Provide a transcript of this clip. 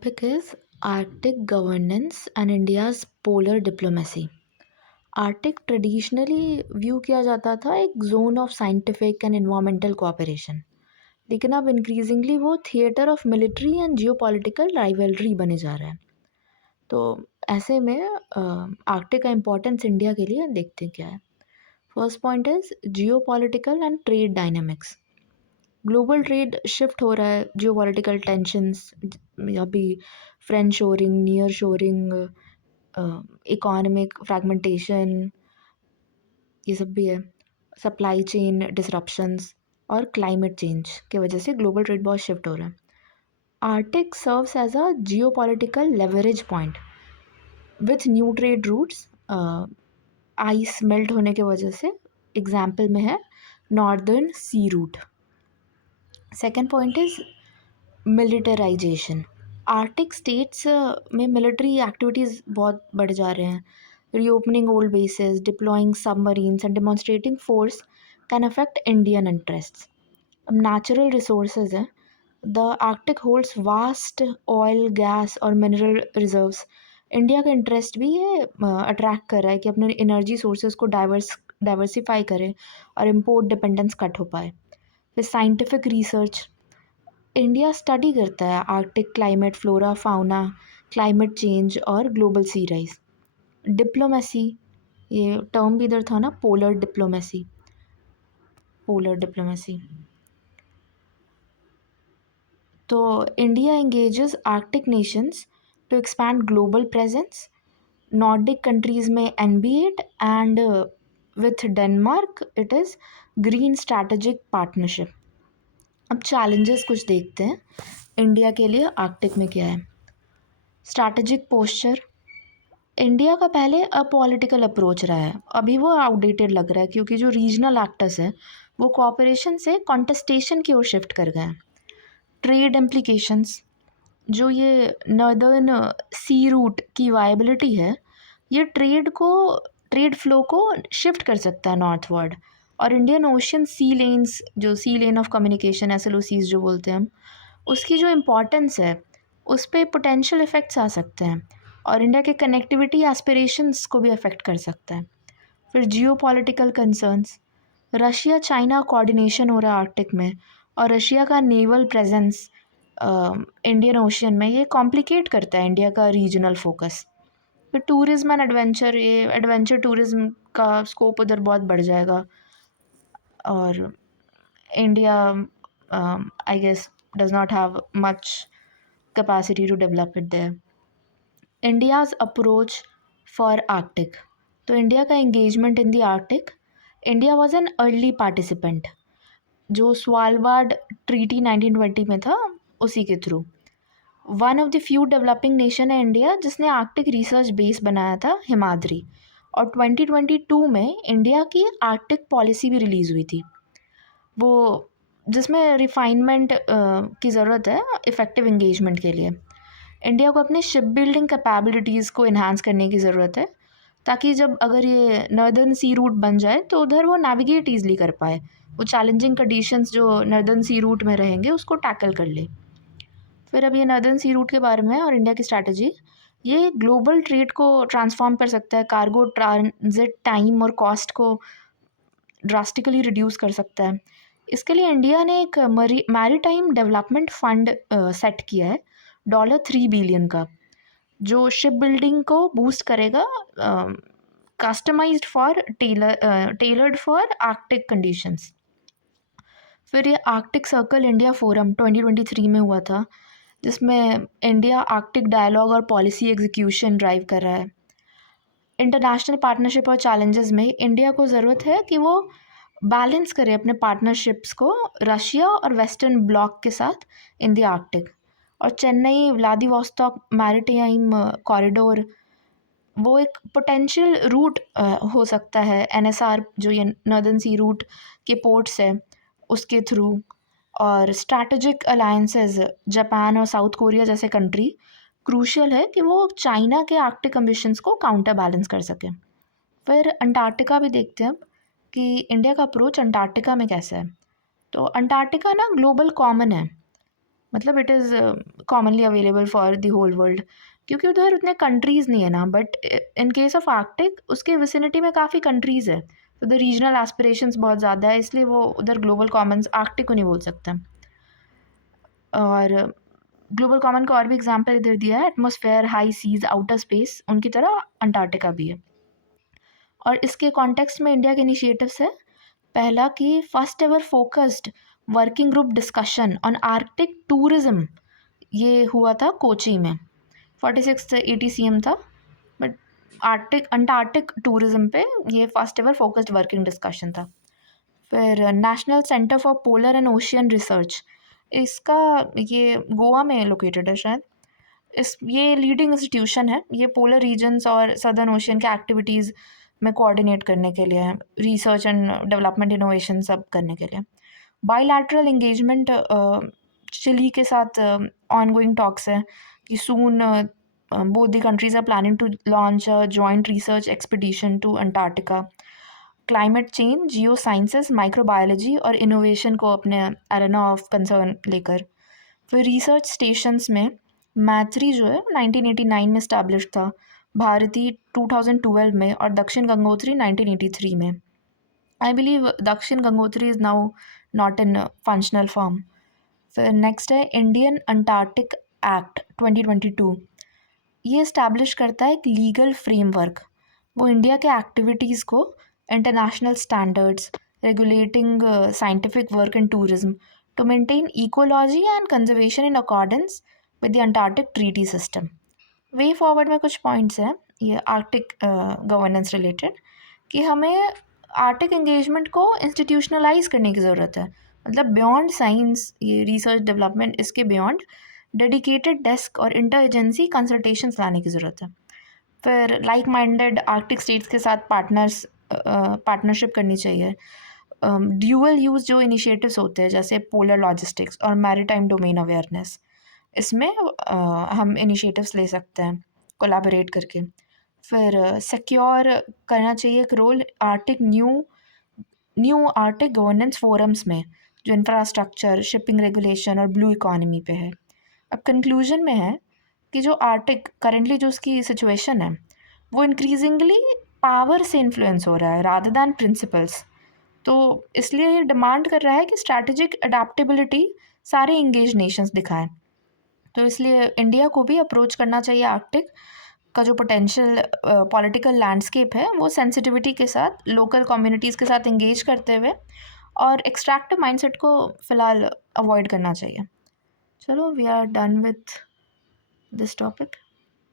topic is Arctic governance and India's polar diplomacy. Arctic traditionally view किया जाता था एक zone of scientific and environmental cooperation, लेकिन अब इंक्रीजिंगली वो theatre of military and Jio political rivalry बने जा रहा है। तो ऐसे में आर्कटिक का इम्पोर्टेंस इंडिया के लिए देखते हैं क्या है। First point is Jio political and trade dynamics. Global trade shift हो रहा है, जियो पॉलिटिकल टेंशंस, अभी friend shoring, near shoring, economic fragmentation, ये सब भी है। सप्लाई चेन डिसरप्शंस और क्लाइमेट चेंज के वजह से ग्लोबल ट्रेड बहुत शिफ्ट हो रहा है। Arctic serves as a geopolitical leverage point with new trade routes. Ice melt होने की वजह से एग्जाम्पल में है northern sea route. Second point is militarization. Arctic states में मिलिट्री एक्टिविटीज़ बहुत बढ़ जा रहे हैं। Reopening old bases, deploying submarines and demonstrating force can affect Indian interests. अब नेचुरल रिसोर्सेज हैं, the Arctic holds vast oil, gas और mineral reserves. India का इंटरेस्ट भी ये अट्रैक्ट कर रहा है कि अपने एनर्जी सोर्सेज को डाइवर्सिफाई करे और इम्पोर्ट डिपेंडेंस कट हो पाए। फिर साइंटिफिक रिसर्च, इंडिया स्टडी करता है Arctic climate, flora, fauna, climate change और ग्लोबल सी राइज। डिप्लोमेसी, ये टर्म भी इधर था ना, पोलर डिप्लोमेसी। पोलर डिप्लोमेसी तो India engages Arctic nations to expand global presence. Nordic countries में NB8 and with Denmark it is green strategic partnership. अब challenges कुछ देखते हैं इंडिया के लिए आर्कटिक में क्या है। स्ट्रैटेजिक पोस्चर, इंडिया का पहले अपॉलिटिकल अप्रोच रहा है, अभी वो आउटडेटेड लग रहा है क्योंकि जो रीजनल एक्टर्स हैं वो कोऑपरेशन से कॉन्टेस्टेशन की ओर शिफ्ट कर गए हैं। ट्रेड इम्प्लीकेशंस, जो ये नॉर्दर्न सी रूट की वायबिलिटी है, ये ट्रेड फ्लो को शिफ्ट कर सकता है नॉर्थवर्ड। और इंडियन ओशन सी लेन्स, जो सी लेन ऑफ कम्युनिकेशन, SLOCs जो बोलते हैं हम, उसकी जो इम्पोर्टेंस है उस पर पोटेंशियल इफ़ेक्ट्स आ सकते हैं और इंडिया के कनेक्टिविटी एस्पिरेशंस को भी अफेक्ट कर सकता है। फिर जियो political concerns, Russia China coordination हो रहा है आर्कटिक में, और रशिया का नेवल प्रेजेंस इंडियन ओशन में, ये कॉम्प्लिकेट करता है इंडिया का रीजनल फोकस। फिर टूरिज्म एंड एडवेंचर, ये एडवेंचर टूरिज्म का स्कोप उधर बहुत बढ़ जाएगा और India I guess does not have much capacity to develop it there. India's approach for Arctic. तो इंडिया का engagement in the Arctic, India was an early participant जो स्वालबार्ड ट्रीटी 1920 में था उसी के through. One of the few developing nation है India जिसने Arctic research base बनाया था, हिमाद्री। और 2022 में इंडिया की आर्कटिक पॉलिसी भी रिलीज़ हुई थी, वो जिसमें रिफाइनमेंट की ज़रूरत है इफ़ेक्टिव इंगेजमेंट के लिए। इंडिया को अपने शिप बिल्डिंग कैपेबिलिटीज़ को इन्हांस करने की ज़रूरत है ताकि जब अगर ये नॉर्दर्न सी रूट बन जाए तो उधर वो नेविगेट ईज़िली कर पाए, वो चैलेंजिंग कंडीशंस जो नॉर्दर्न सी रूट में रहेंगे उसको टैकल कर ले। फिर अब ये नॉर्दर्न सी रूट के बारे में और इंडिया की स्ट्रैटेजी, ये ग्लोबल ट्रेड को ट्रांसफॉर्म कर सकता है, कार्गो ट्रांजिट टाइम और कॉस्ट को ड्रास्टिकली रिड्यूस कर सकता है। इसके लिए इंडिया ने एक मैरीटाइम डेवलपमेंट फंड सेट किया है $3 बिलियन का, जो शिप बिल्डिंग को बूस्ट करेगा, customized for tailored for Arctic conditions. फिर ये आर्कटिक सर्कल इंडिया फोरम 2023 में हुआ था जिसमें इंडिया आर्कटिक डायलॉग और पॉलिसी एग्जीक्यूशन ड्राइव कर रहा है। इंटरनेशनल पार्टनरशिप और चैलेंजेस में इंडिया को ज़रूरत है कि वो बैलेंस करे अपने पार्टनरशिप्स को रशिया और वेस्टर्न ब्लॉक के साथ इन द आर्कटिक। और चेन्नई व्लादिवोस्टॉक मैरिटाइम कॉरिडोर वो एक पोटेंशियल रूट हो सकता है, NSR जो ये नॉर्दर्न सी रूट के पोर्ट्स है उसके थ्रू। और स्ट्रैटेजिक अलायंसेस, जापान और साउथ कोरिया जैसे कंट्री क्रूशियल है कि वो चाइना के आर्कटिक एम्बिशंस को काउंटर बैलेंस कर सकें। फिर अंटार्कटिका भी देखते हैं कि इंडिया का अप्रोच अंटार्कटिका में कैसा है। तो अंटार्कटिका ना ग्लोबल कॉमन है, मतलब it is commonly available for the whole world, क्योंकि उधर उतने कंट्रीज़ नहीं है ना। But in case of Arctic उसके विसिनिटी में काफ़ी कंट्रीज़ है, तो द रीजनल एस्पिरेशंस बहुत ज़्यादा है, इसलिए वो उधर ग्लोबल कॉमन्स आर्कटिक को नहीं बोल सकते। और ग्लोबल कॉमन का और भी एग्जाम्पल इधर दिया है, atmosphere, high seas, outer space, उनकी तरह अंटार्कटिका भी है। और इसके कॉन्टेक्स्ट में इंडिया के इनिशिएटिव्स है, पहला कि first ever focused working group discussion on Arctic tourism, ये हुआ था कोची में। 46 ATCM था, बट अंटार्कटिक टूरिज्म पे ये first ever focused working discussion था। फिर national centre for polar and ocean research, इसका ये गोवा में लोकेटेड है शायद। ये लीडिंग इंस्टीट्यूशन है, ये पोलर रीजन्स और सदर्न ओशियन के एक्टिविटीज़ में कोऑर्डिनेट करने के लिए है, रिसर्च एंड डेवलपमेंट इनोवेशन सब करने के लिए। बाइलैटरल एंगेजमेंट, चिली के साथ ऑनगोइंग टॉक्स है कि soon both the countries are planning to launch a joint research expedition to Antarctica. Climate change, geosciences, microbiology और इनोवेशन को अपने एरेना ऑफ कंसर्न लेकर। फिर रिसर्च स्टेशंस में मैत्री जो है 1989 में इस्टेब्लिश था, भारती 2012 में और दक्षिण गंगोत्री 1983 में। I believe Dakshin Gangotri is now not in functional form. फिर नेक्स्ट है इंडियन अंटार्कटिक एक्ट 2022, ये इस्टेब्लिश करता है एक लीगल फ्रेमवर्क, वो इंडिया के एक्टिविटीज़ को international standards regulating scientific work and tourism to maintain ecology and conservation in accordance with the Antarctic treaty system. Way forward में कुछ पॉइंट्स हैं ये आर्कटिक गवर्नेंस रिलेटेड, कि हमें आर्कटिक एंगेजमेंट को इंस्टीट्यूशनलाइज करने की ज़रूरत है, मतलब बियॉन्ड साइंस, ये रिसर्च डेवलपमेंट, इसके बियॉन्ड डेडिकेटेड डेस्क और इंटर एजेंसी कंसल्टेशंस लाने की ज़रूरत है। फिर लाइक माइंडेड आर्कटिक स्टेट्स के साथ पार्टनरशिप करनी चाहिए। ड्यूअल यूज़ जो इनिशिएटिव्स होते हैं जैसे पोलर लॉजिस्टिक्स और मैरीटाइम डोमेन अवेयरनेस, इसमें हम इनिशिएटिव्स ले सकते हैं कोलैबोरेट करके। फिर सिक्योर करना चाहिए एक role new Arctic governance forums में, जो इंफ्रास्ट्रक्चर, शिपिंग रेगुलेशन और ब्लू इकोनॉमी पे है। अब कंक्लूजन में है कि जो आर्कटिक करेंटली जो उसकी सिचुएशन है वो इंक्रीजिंगली पावर से इन्फ्लुएंस हो रहा है रादर दैन प्रिंसिपल्स, तो इसलिए ये डिमांड कर रहा है कि स्ट्रैटेजिक अडेप्टेबिलिटी सारे इंगेज नेशंस दिखाएं। तो इसलिए इंडिया को भी अप्रोच करना चाहिए आर्कटिक का जो पोटेंशियल पॉलिटिकल लैंडस्केप है वो सेंसिटिविटी के साथ, लोकल कम्युनिटीज़ के साथ इंगेज करते हुए, और एक्सट्रैक्टिव माइंडसेट को फ़िलहाल अवॉइड करना चाहिए। चलो, we are done with this topic.